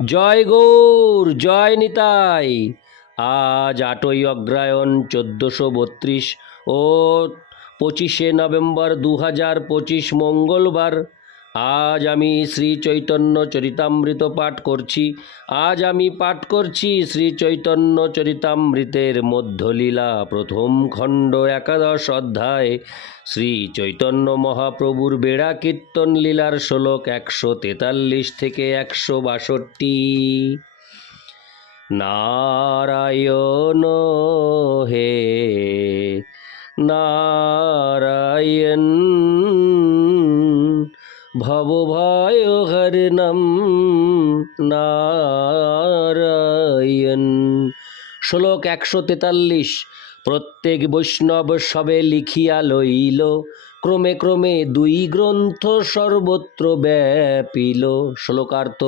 জয় গৌর, জয় নিতাই। আজ আটই অগ্রায়ণ চোদ্দোশো বত্রিশ ও পঁচিশে নভেম্বর দু হাজার পঁচিশ মঙ্গলবার। আজ আমি শ্রী চৈতন্য চরিতামৃত পাঠ করছি। আজ আমি পাঠ করছি শ্রী চৈতন্য চরিতামৃতের মধ্যলীলা, প্রথম খণ্ড, একাদশ অধ্যায়। শ্রী চৈতন্য মহাপ্রভুর বেড়া কীর্তন লীলার শ্লোক একশো তেতাল্লিশ থেকে একশো বাষট্টি। নারায়ণ হে, নারায়ণ ভবভয় হরণম নারায়ণ। শ্লোক একশো তেতাল্লিশ, প্রত্যেক বৈষ্ণব সবে লিখিয়া লইল, ক্রমে ক্রমে দুই গ্রন্থ সর্বত্র ব্যাপিল। শ্লোকার্থ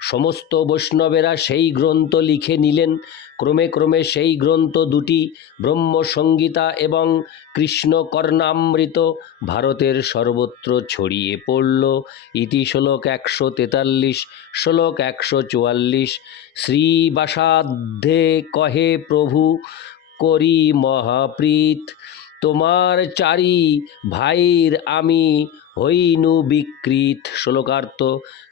সমস্ত বৈষ্ণবেরা সেই গ্রন্থ লিখে নিলেন। ক্রমে ক্রমে সেই গ্রন্থ দুটি ব্রহ্মসংগীতা এবং কৃষ্ণ কর্ণামৃত ভারতের সর্বত্র ছড়িয়ে পড়ল। ইতি শ্লোক একশো তেতাল্লিশ, শ্লোক একশো চুয়াল্লিশ, শ্রীবাসাধ্যে কহে প্রভু, করি মহাপ্রীত, তোমার চারি ভাইর আমি হইনু বিকৃত শ্লোকার্থ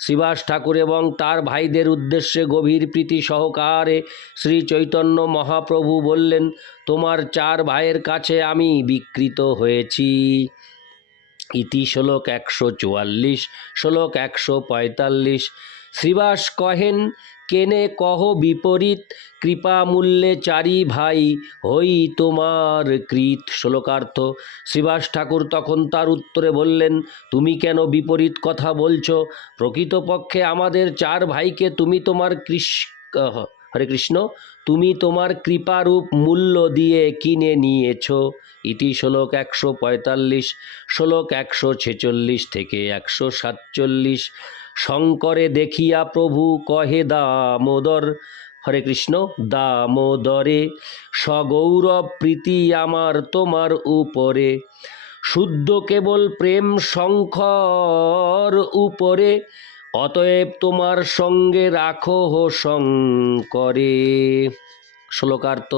শ্রীবাস ঠাকুর এবং তার ভাইদের উদ্দেশ্যে গভীর প্রীতি সহকারে শ্রী চৈতন্য মহাপ্রভু বললেন, তোমার চার ভাইয়ের কাছে আমি বিকৃত হয়েছি। ইতি শ্লোক একশো চুয়াল্লিশ, শ্লোক একশো পঁয়তাল্লিশ শ্রীবাস কহেন, কেনে কহ বিপরীত? কৃপা মূল্যে চারি ভাই হই তোমার কৃত শ্লোকার্থ। শ্রীবাস ঠাকুর তখন তার উত্তরে বললেন, তুমি কেন বিপরীত কথা বলছো? প্রকৃতপক্ষে আমাদের চার ভাইকে তুমি তোমার কৃষ হরে কৃষ্ণ, তুমি তোমার কৃপারূপ মূল্য দিয়ে কিনে নিয়েছ ইতি শ্লোক একশো পঁয়তাল্লিশ, শ্লোক একশো ছেচল্লিশ থেকে একশো সাতচল্লিশ। শঙ্করে দেখিয়া প্রভু কহে, দামোদর, হরে কৃষ্ণ, দামোদরে সগৌরব প্রীতি আমার তোমার উপরে। শুদ্ধ কেবল প্রেম শঙ্কর উপরে, অতএব তোমার সঙ্গে রাখো হো শঙ্করে। শ্লোকার্থ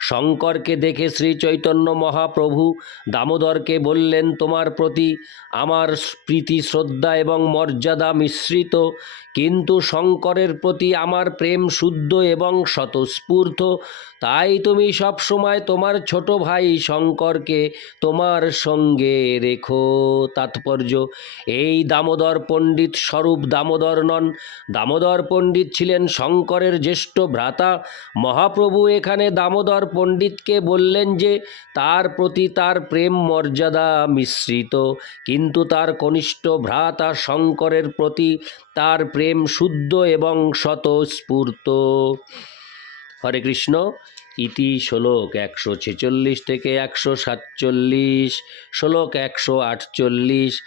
শঙ্করকে দেখে শ্রী চৈতন্য মহাপ্রভু দামোদরকে বললেন, তোমার প্রতি আমার প্রীতি, শ্রদ্ধা এবং মর্যাদা মিশ্রিত, কিন্তু শঙ্করের প্রতি আমার প্রেম শুদ্ধ এবং স্বতঃস্ফূর্ত। তাই তুমি সব সময় তোমার ছোট ভাই শঙ্করকে তোমার সঙ্গে রেখো। তাৎপর্য। এই দামোদর পণ্ডিত স্বরূপ দামোদর নন। দামোদর পণ্ডিত ছিলেন শঙ্করের জ্যেষ্ঠ ভ্রাতা। মহাপ্রভু এখানে দামোদর পণ্ডিতকে বললেন যে, তার প্রতি তার প্রেম মর্যাদা মিশ্রিত। কিন্তু তার কনিষ্ঠ ভ্রাতা শঙ্করের প্রতি তার প্রেম শুদ্ধ এবং স্বতঃস্ফূর্ত। হরে কৃষ্ণ। ইতি শ্লোক একশো ছেচল্লিশ থেকে একশো সাতচল্লিশ, শ্লোক একশো আটচল্লিশ।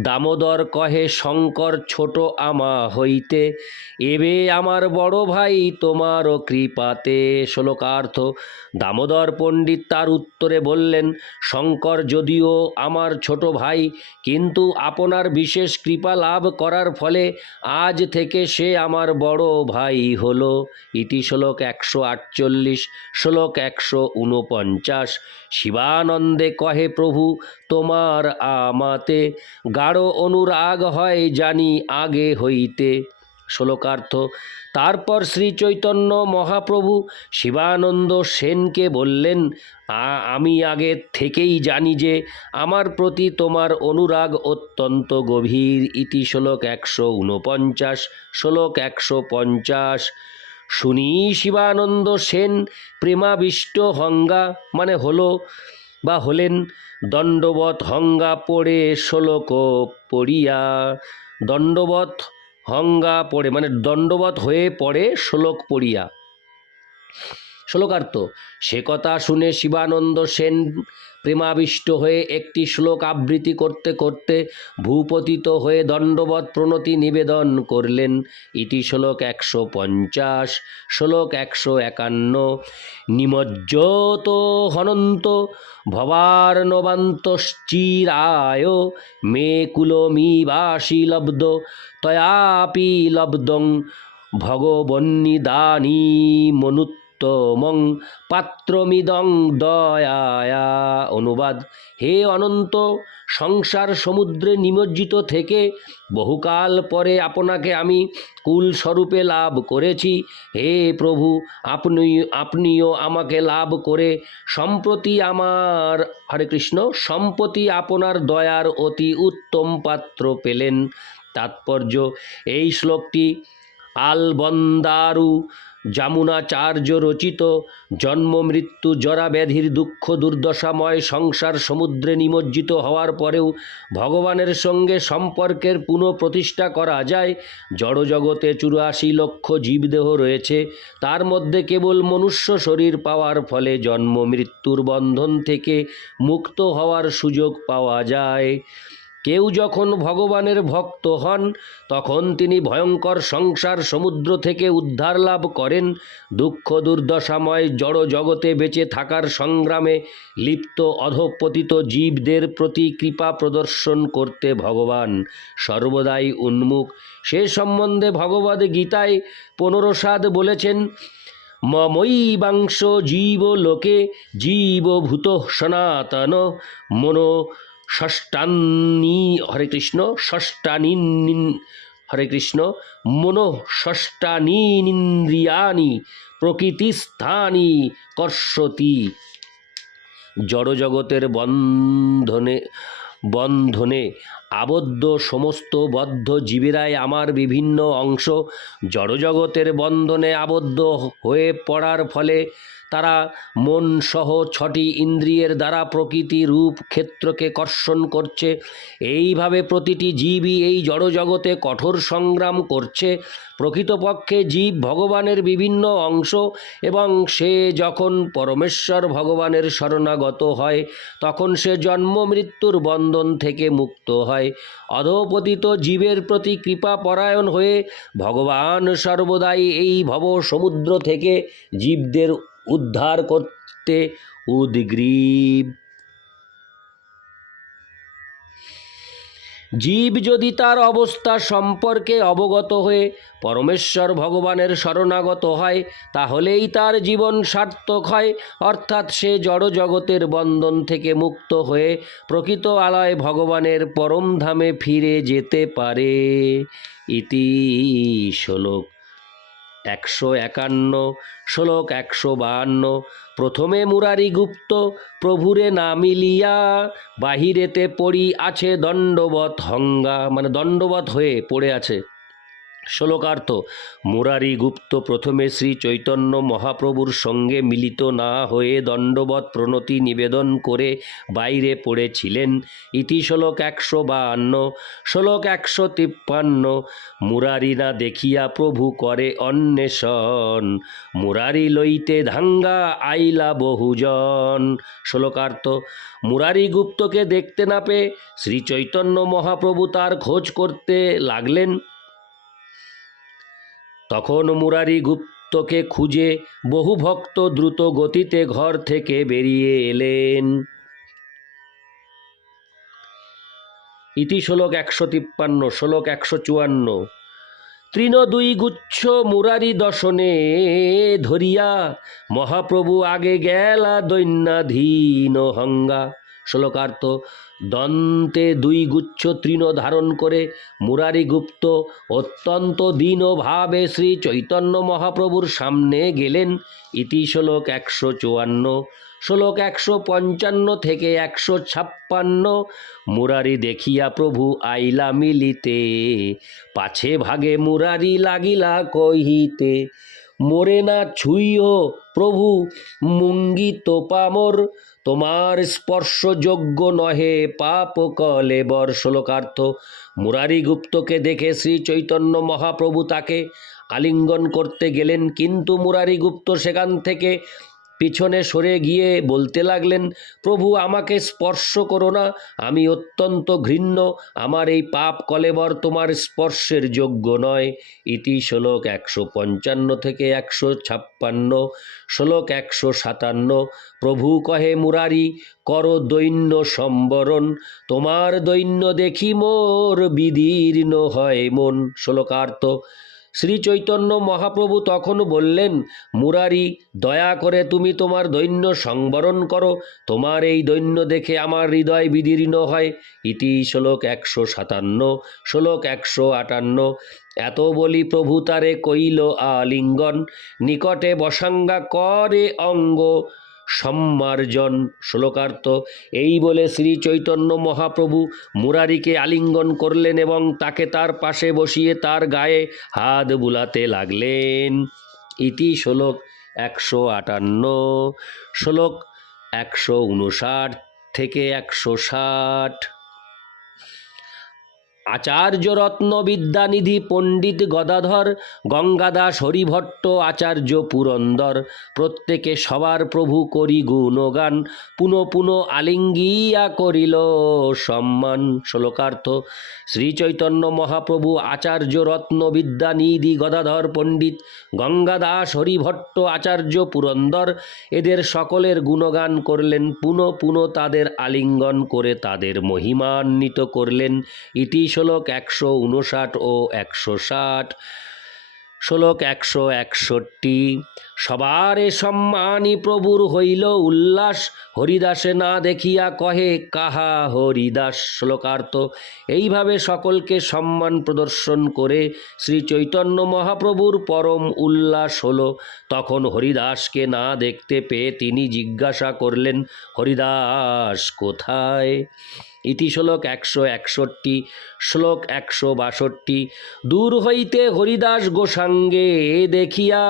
দামোদর কহে, শঙ্কর ছোট আমা হইতে, এবে আমার বড় ভাই তোমারও কৃপাতে। শ্লোকার্থ দামোদর পণ্ডিত তার উত্তরে বললেন, শঙ্কর যদিও আমার ছোট ভাই, কিন্তু আপনার বিশেষ কৃপা লাভ করার ফলে আজ থেকে সে আমার বড় ভাই হলো। ইতি শ্লোক একশো আটচল্লিশ, শ্লোক একশো ঊনপঞ্চাশ শিবানন্দে কহে প্রভু, তোমার আমাতে। গাঢ় অনুরাগ হয় জানি আগে হইতে। শ্লোকার্থ, তারপর শ্রী চৈতন্য মহাপ্রভু শিবানন্দ সেনকে বললেন আমি আগে থেকেই জানি যে আমার প্রতি তোমার অনুরাগ অত্যন্ত গভীর। ইতি শ্লোক একশো ঊনপঞ্চাশ শ্লোক একশো পঞ্চাশ। শুনি শিবানন্দ সেন, প্রেমাবিষ্ট হঙ্গা মানে হলো বা হলেন দণ্ডবত হঙ্গা পড়ে শ্লোক পড়িয়া। দণ্ডবত হঙ্গা পড়ে মানে দণ্ডবত হয়ে পড়ে শ্লোক পড়িয়া। শ্লোকার্থ সে কথা শুনে শিবানন্দ সেন প্রেমাবিষ্ট হয়ে একটি শ্লোক আবৃত্তি করতে করতে ভূপতিত হয়ে দণ্ডবত প্রণতি নিবেদন করলেন। ইতি শ্লোক একশো পঞ্চাশ, শ্লোক একশো একান্ন। নিমজ্জত হনন্ত ভবার্ণবান্তশ্চিরায় মে কুলমিবাসী লব্ধ তয়াপি লব্ধং ভগবন্নিদানী মনুত্তমং পাত্রমিদং দয়ায়া। অনুবাদ, হে অনন্ত, সংসার সমুদ্রে নিমজ্জিত থেকে বহুকাল পরে আপনাকে আমি কুল স্বরূপে লাভ করেছি। হে প্রভু, আপনি, আপনিও আমাকে লাভ করে সম্প্রতি আমার, হরে কৃষ্ণ, সম্প্রতি আপনার দয়ার অতি উত্তম পাত্র পেলেন। তাৎপর্য, এই শ্লোকটি আলবন্দারু যামুনাচার্য রচিত, জন্ম, মৃত্যু, জরা ব্যাধির দুঃখ, দুর্দশাময় সংসার সমুদ্রে নিমজ্জিত হওয়ার পরেও ভগবানের সঙ্গে সম্পর্কের পুনঃপ্রতিষ্ঠা করা যায়। জড়জগতে চুরাশি লক্ষ জীবদেহ রয়েছে। তার মধ্যে কেবল মনুষ্য শরীর পাওয়ার ফলে জন্ম, মৃত্যুর বন্ধন থেকে মুক্ত হওয়ার সুযোগ পাওয়া যায়। কেউ যখন ভগবানের ভক্ত হন, তখন তিনি ভয়ঙ্কর সংসার সমুদ্র থেকে উদ্ধার লাভ করেন। দুঃখ দুর্দশাময় জড় জগতে বেঁচে থাকার সংগ্রামে লিপ্ত অধপতিত জীবদের প্রতি কৃপা প্রদর্শন করতে ভগবান সর্বদাই উন্মুখ। সে সম্বন্ধে ভগবদ গীতায় পনেরোসাদ বলেছেন, মমৈবাংশ জীব লোকে জীবভূত সনাতন মনো ষষ্ঠানি, হরে কৃষ্ণ ষষ্ঠানি হরে কৃষ্ণ, মনো ষষ্ঠানীন্দ্রিয়ানি প্রকৃতিস্থানি কর্ষতি। জড়জগতের বন্ধনে বন্ধনে আবদ্ধ সমস্ত বদ্ধ জীবেরাই আমার বিভিন্ন অংশ। জড়জগতের বন্ধনে আবদ্ধ হয়ে পড়ার ফলে তারা মন সহ ছটি ইন্দ্রিয়ের দ্বারা প্রকৃতি রূপ ক্ষেত্রকে কর্ষণ করছে। এইভাবে প্রতিটি জীবই এই জড়জগতে কঠোর সংগ্রাম করছে। প্রকৃতপক্ষে জীব ভগবানের বিভিন্ন অংশ এবং সে যখন পরমেশ্বর ভগবানের শরণাগত হয়, তখন সে জন্ম মৃত্যুর বন্ধন থেকে মুক্ত হয়। অধপতিত জীবের প্রতি কৃপা পরায়ণ হয়ে ভগবান সর্বদাই এই ভব সমুদ্র থেকে জীবদের উদ্ধার করতে উদ্গ্রীব। জীব যদি তার অবস্থা সম্পর্কে অবগত হয়ে পরমেশ্বর ভগবানের শরণাগত হয়, তাহলেই তার জীবন সার্থক হয়, অর্থাৎ সে জড় জগতের বন্ধন থেকে মুক্ত হয়ে প্রকৃত আলয় ভগবানের পরম ধামে ফিরে যেতে পারে। ইতি শ্লোক। একশো একান্ন, শ্লোক একশো বাহান্ন, প্রথমে মুরারি গুপ্ত, প্রভুরে না মিলিয়া, বাহিরেতে পড়ি আছে দণ্ডবৎ হঙ্গা মানে দণ্ডবৎ হয়ে পড়ে আছে। শ্লোকার্থ, মুরারি গুপ্ত প্রথমে শ্রী চৈতন্য মহাপ্রভুর সঙ্গে মিলিত না হয়ে দণ্ডবত প্রণতি নিবেদন করে বাইরে পড়েছিলেন। ইতি শ্লোক একশো বাহান্ন, শ্লোক একশো তিপ্পান্ন, মুরারি না দেখিয়া প্রভু করে অন্বেষণ, মুরারি লইতে ধাঙ্গা আইলা বহুজন। শ্লোকার্থ, মুরারি গুপ্তকে দেখতে না পেয়ে শ্রী চৈতন্য মহাপ্রভু তার খোঁজ করতে লাগলেন। তখন মুরারি গুপ্তকে খুঁজে বহু ভক্ত দ্রুত গতিতে ঘর থেকে বেরিয়ে এলেন। ইতি শ্লোক একশো তিপ্পান্ন, শ্লোক একশো চুয়ান্ন। তৃণ দুই গুচ্ছ মুরারি দশনে ধরিয়া, মহাপ্রভু আগে গেলা দৈন্যাধীন হঙ্গা। শ্লোকার্থ, দন্তে দুই গুচ্ছ তৃণ ধারণ করে মুরারি গুপ্ত অত্যন্ত দীনভাবে শ্রী চৈতন্য মহাপ্রভুর সামনে গেলেন। ইতি শ্লোক একশো চুয়ান্ন। শ্লোক একশো পঞ্চান্ন থেকে একশো ছাপ্পান্ন। মুরারি দেখিয়া প্রভু আইলা মিলিতে, পাছে ভাগে মুরারি লাগিলা কহিতে, মোরে না ছুইও প্রভু মুঙ্গিত পামর তোমার স্পর্শযোগ্য নহে পাপ কলেবর শ্লোকার্থ। মুরারী গুপ্তকে দেখে শ্রী চৈতন্য মহাপ্রভু তাকে আলিঙ্গন করতে গেলেন, কিন্তু মুরারী গুপ্ত সেখান থেকে পিছনে সরে গিয়ে বলতে লাগলেন, প্রভু, আমাকে স্পর্শ করো না। আমি অত্যন্ত ঘৃণ্য। আমার এই পাপ কলেবর তোমার স্পর্শের যোগ্য নয়। ইতি শ্লোক একশো পঞ্চান্ন থেকে একশো ছাপ্পান্ন, শ্লোক একশো সাতান্ন। প্রভু কহে মুরারি, কর দৈন্য সম্বরণ। তোমার দৈন্য দেখি মোর বিদীর্ণ হয় মন। শ্লোকার্থ শ্রী চৈতন্য মহাপ্রভু তখন বললেন, মুরারি, দয়া করে তুমি তোমার দৈন্য সংবরণ করো। তোমার এই দৈন্য দেখে আমার হৃদয় বিদীর্ণ হয়। ইতি শ্লোক একশো সাতান্ন, শ্লোক একশো আটান্ন। এত বলি প্রভু তারে কইল আলিঙ্গন, নিকটে বসাঙ্গা করে অঙ্গ। সম্মার্জন শ্লোকার্থ। এই বলে শ্রী চৈতন্য মহাপ্রভু মুরারিকে আলিঙ্গন করলেন এবং তাকে তার পাশে বসিয়ে তার গায়ে হাত বুলাতে লাগলেন। ইতি শ্লোক একশো আটান্ন। শ্লোক একশো উনষাট থেকে একশো ষাট। আচার্য রত্ন বিদ্যানিধি পণ্ডিত গদাধর, গঙ্গাদাস হরিভট্ট আচার্য পুরন্দর। প্রত্যেকে সবার প্রভু করি গুণগান, পুন পুন আলিঙ্গিয়া করিল সম্মান। শ্লোকার্থ শ্রী চৈতন্য মহাপ্রভু আচার্য রত্ন বিদ্যানিধি গদাধর পণ্ডিত গঙ্গাদাস হরিভট্ট আচার্য পুরন্দর, এদের সকলের গুণগান করলেন, পুন পুন তাদের আলিঙ্গন করে তাদের মহিমান্বিত করলেন। ইতি শ্লোক একশো উনষাট ও একশো ষাট। শ্লোক একশো একষট্টি। সবারে সম্মানী প্রভুর হইল উল্লাস, হরিদাসে না দেখিয়া কহে কাহা হরিদাস শ্লোকার্থ। এইভাবে সকলকে সম্মান প্রদর্শন করে শ্রী চৈতন্য মহাপ্রভুর পরম উল্লাস হলো। তখন হরিদাসকে না দেখতে পেয়ে তিনি জিজ্ঞাসা করলেন, হরিদাস, কোথায়? ইতি শ্লোক একশো একষট্টি, শ্লোক একশো বাষট্টি। দূর হইতে হরিদাস গোসাঙ্গে দেখিয়া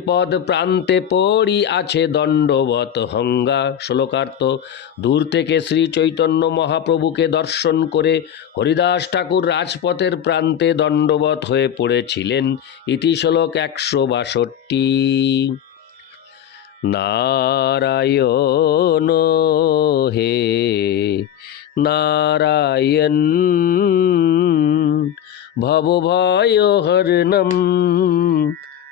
রাজপদ প্রান্তে পড়ি আছে দণ্ডবত হঙ্গা। শ্লোকার্থ, দূর থেকে শ্রী চৈতন্য মহাপ্রভুকে দর্শন করে হরিদাস ঠাকুর রাজপথের প্রান্তে দণ্ডবত হয়ে পড়েছিলেন। ইতি শ্লোক একশো বাষট্টি। নারায়ণ হে, নারায়ণ ভবভয় হরণম